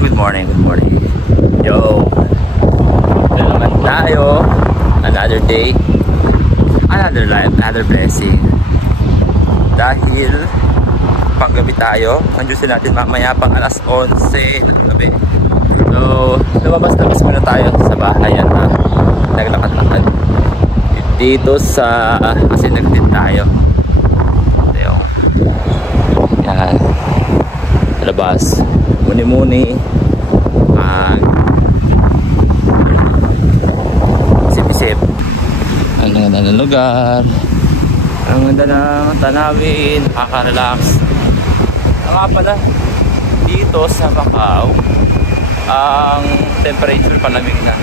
Good morning, good morning. Yo! Ito naman tayo. Another day. Another life, another blessing. Dahil panggabi tayo. Andiyosin natin mamaya pang alas 11 ng gabi. So, lumabas-labas muna tayo sa bahay at naglakad-lakad. Dito sa kasi nagtid tayo. Ito. Yan. Sa labas. Muni-muni. Sip-sip. Ang ganda ng lugar. Ang ganda ng tanawin. Nakaka-relax. Nga pala, dito sa Macau, ang temperature palamig na.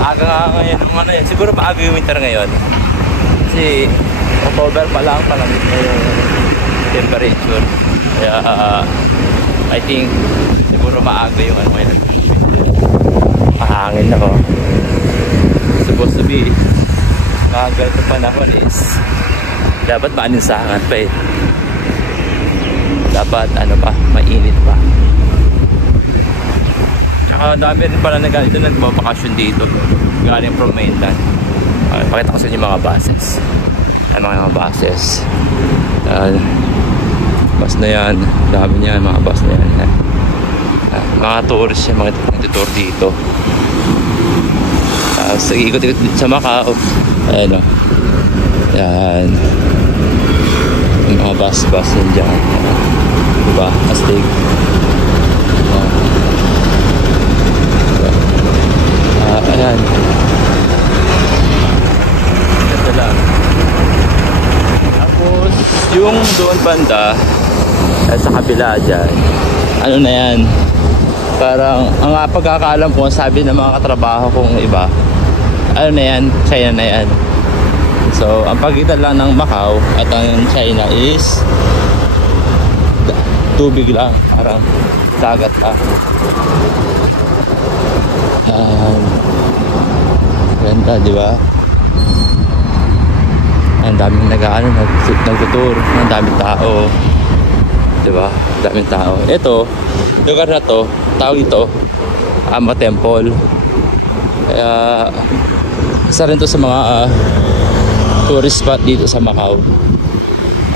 Aga nga ngayon, ano yan, siguro maaga yung winter ngayon. Kasi October pa lang palamig na yung temperature. Kaya I think siguro maaga yung ano ngayon. Mahangin ako. Supposed to be maaga ito panahon is dapat maaninsahan pa eh. Dapat ano pa, mainit pa. Tsaka dami rin pala nagbabakasyon dito galing from mainland. Pakita ko sa inyo mga buses. Ay mga buses. Bus na yan, dami niyan, mga bus na yan. Mga tourist yan, mga nagtutour dito. Sa ikot-ikot sa Macau. Ayan o. Yan. Yung mga bus yan dyan. Diba? Astig. Ayan. Ito lang. Tapos, yung doon banda, sa kabila dyan, ano na yan? Parang, ang pagkakaalam ko, sabi ng mga katrabaho kong iba, ano na yan? China na yan. So, ang pagitan lang ng Macau at ang China is tubig lang, parang dagat pa. Ganda, di ba? Ang daming nagtutour, ang daming tao, di ba? Ang daming tao. Ito, lugar na to, tawag ito Ama Temple. Kaya isa rin to sa mga tourist spot dito sa Macau.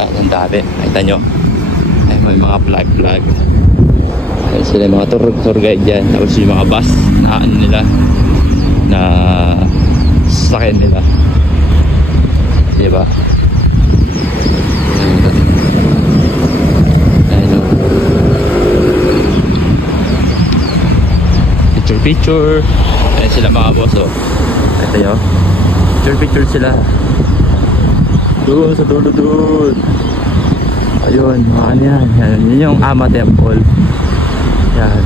Ang dami, nakita nyo. Ay, may mga flag. Ay, sila yung mga tour guide dyan. Tapos yung mga bus na ano nila, na sakyan nila, diba? Ayun, picture. Ayun sila mga boss, oh. Ito yun, picture sila doon sa dulo doon. Ayun, mga ano yan. Yan yung Ama Temple. Yan.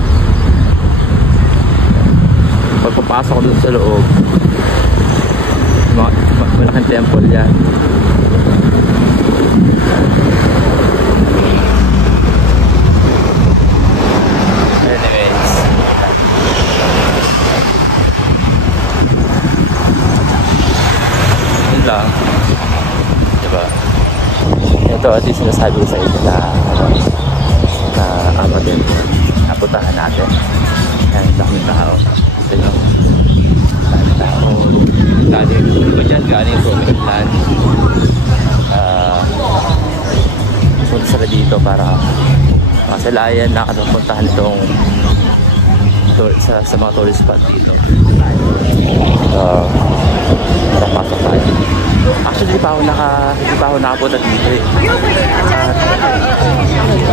Pagpapasok ko doon sa loob, malaking temple yan. Anyways, yun lang, diba? Ito at least sinasabi ko sa inyo na Ama Temple. Napuntahan natin. Yan, daming tao. Ito, daming tao. Galing, iba dyan, galing from mainland. Punta sila dito para masalayan na puntahan itong sa mga tourist spot dito. Pasok tayo. Actually, di pa ako nakapunta dito eh.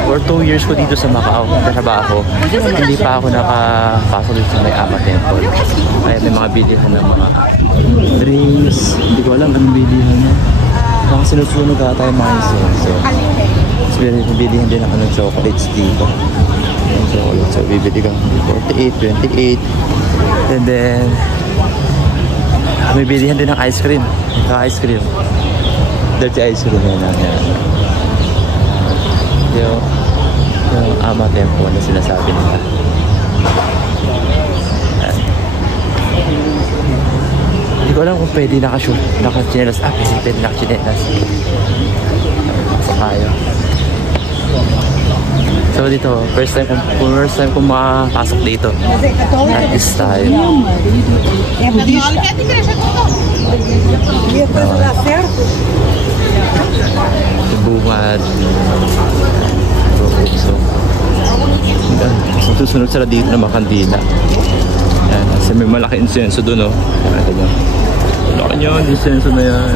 For 2 years ko dito sa Macau, trabaho. Hindi pa ako nakapasok dito sa may Ama Temple. Kaya may mga bilihan ng mga drinks. Hindi ko alam anong bilihan niya. Baka sinusunog ata yung mga iso. So, bilihan din ako ng chocolates dito. So, bibili ka 48, 28. And then, may bilihan din ng ice cream. Ice cream. Dirty ice cream yan. Yung Ama Temple na sinasabi nila. Hindi ko alam kung pwede naka-chinelas. Pwede naka-chinelas. Pasok tayo. So dito, first time kong makapasok dito. At this time. Bungad. So, susunod sila dito na makandila. Yan, kasi may malaki insenso doon, oh. Nakita nyo. Malaki nyo, insenso na yan.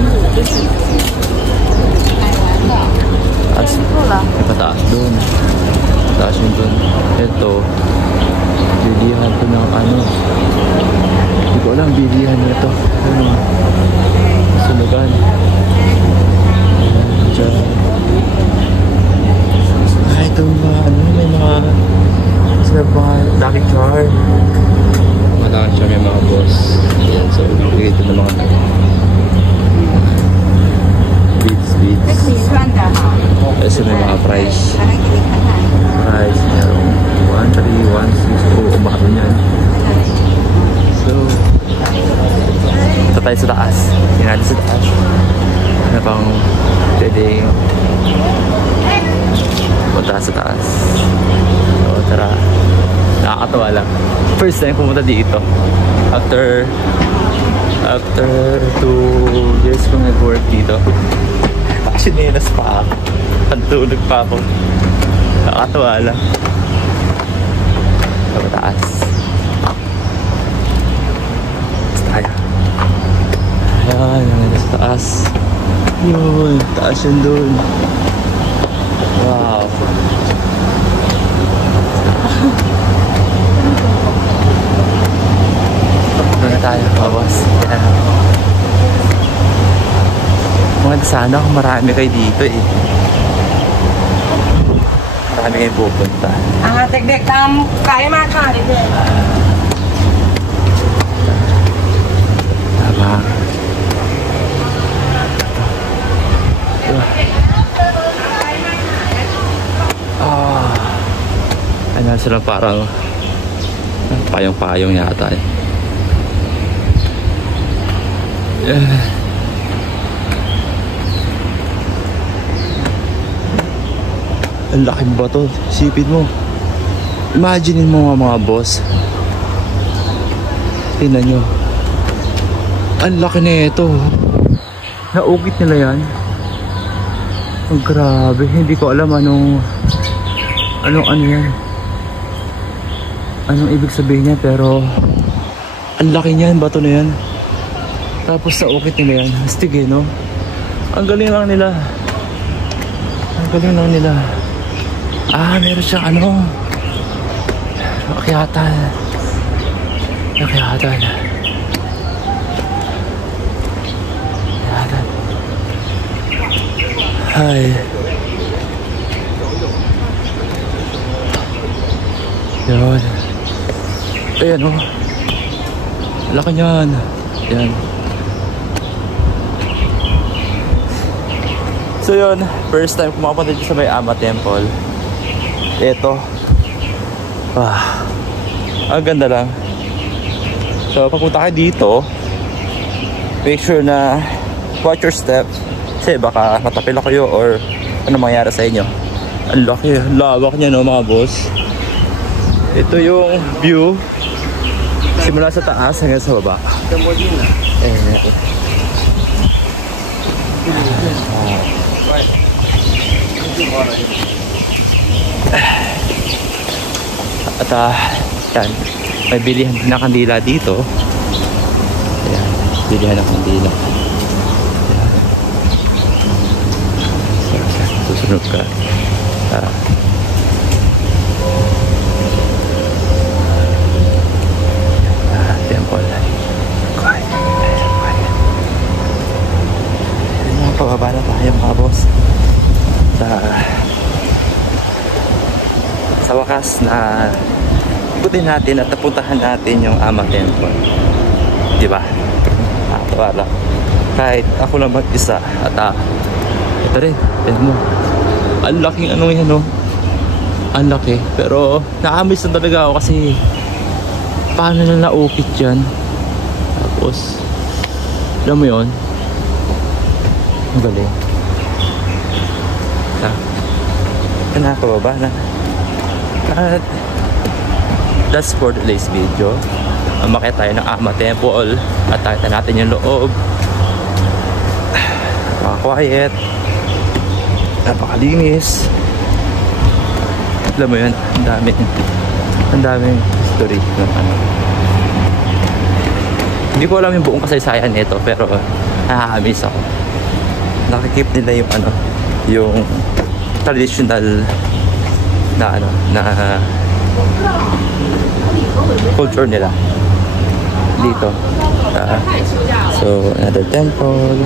Taas. May pataas doon. Pataas yun doon. Ito. Bilihan ko ng ano. Hindi ko alam, bilihan nito. Ano? Sunugan. Diyan. Ito mga ano, may mga Lucky Charm. Mga Lucky Charm yung mga boss. Ayan, so bigay ito ng mga beads. Kasi may mga price. Price merong 1, 3, 1, 6. Oo, umakaro niyan. So, ito tayo sa taas. Tingnan natin sa taas. Ano pang pwedeng punta sa taas. So, tara. Nakakatawa lang. First time pumunta dito. After 2 years kong nag-work dito. Actually, ninas pa ako. Pantulog pa ako. Nakakatawa lang. Sa taas. Tayo. Ayan, ninas taas. Yun, taas yun dun. Wow. Doon na tayo, babas. Maganda sana kung marami kayo dito eh. Marami kayo pupunta. Tek-dek, kaya maka. Tama. Ano sila parang payong-payong yata eh. Ang laking bato. Sipin mo. Imaginein mo mga boss. Tingnan nyo. Ang laki na ito. Naugit nila yan. Oh, grabe. Hindi ko alam ano yan. Anong ibig sabihin niya, pero ang laki niyan, bato na yan. Tapos sa ukit nila yan. Astig eh, no? Ang galing lang nila. Meron siyang ano, akyatan. Ay. Yun. Ayan o. Laki niyan. Yan. So yun, first time pumapunta dito sa may Ama Temple. Ito. Ang ganda lang. So papunta kayo dito, make sure na watch your step. Kasi baka matapila kayo or ano mangyari sa inyo. Ang laki, lawak niya, no mga boss. Ito yung view simula sa taas hanggang sa baba. At yan, may bilihan na kandila dito. Ayan, bilihan na kandila. Susunod ka. Temple. Quiet. Pababa na tayo mga boss. Sa wakas na ikutin natin at napuntahan natin yung Ama Temple. Diba? Nakakatawa lang. Kahit ako lang mag-isa at ito rin, tignan mo. Ang laking ano yan, no? Ang laki. Pero nakamiss na talaga ako kasi paano na naukit yan. Tapos alam mo yun, ang galing. Nakakababa na. At that's for today's video. Umakit tayo ng Ama Temple at nakita natin yung loob. Napaka-quiet, napakalinis. Alam mo yun, ang daming history ng ano. Hindi ko alam yung buong kasaysayan nito, pero nakakamiss ako. Nakikip nila yung ano, yung traditional na ano, na culture nila dito. So another temple.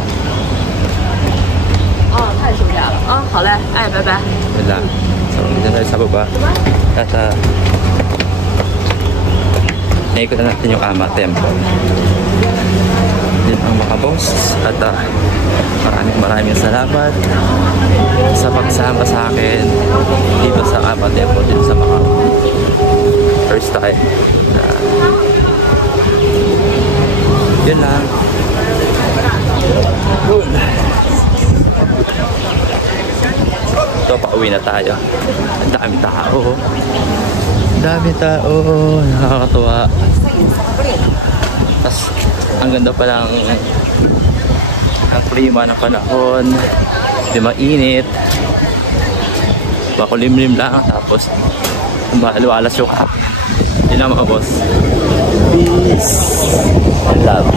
太休假了啊，好嘞，哎，拜拜。 Wala. So dito tayo sa baba. At naikot na natin yung Ama Temple. Yun ang mga boss. At maraming salamat sa pagsama sa akin dito sa Ama Temple, dito sa mga first time. Yun lang. Yun. Ito, pauwi na tayo. Ang dami tao. Nakakatuwa. Tapos ang ganda pa lang ang klima ng panahon. Hindi mainit, makulimlim lang. Tapos maluwalas yung hapon. Yun ang mga boss. Peace and love.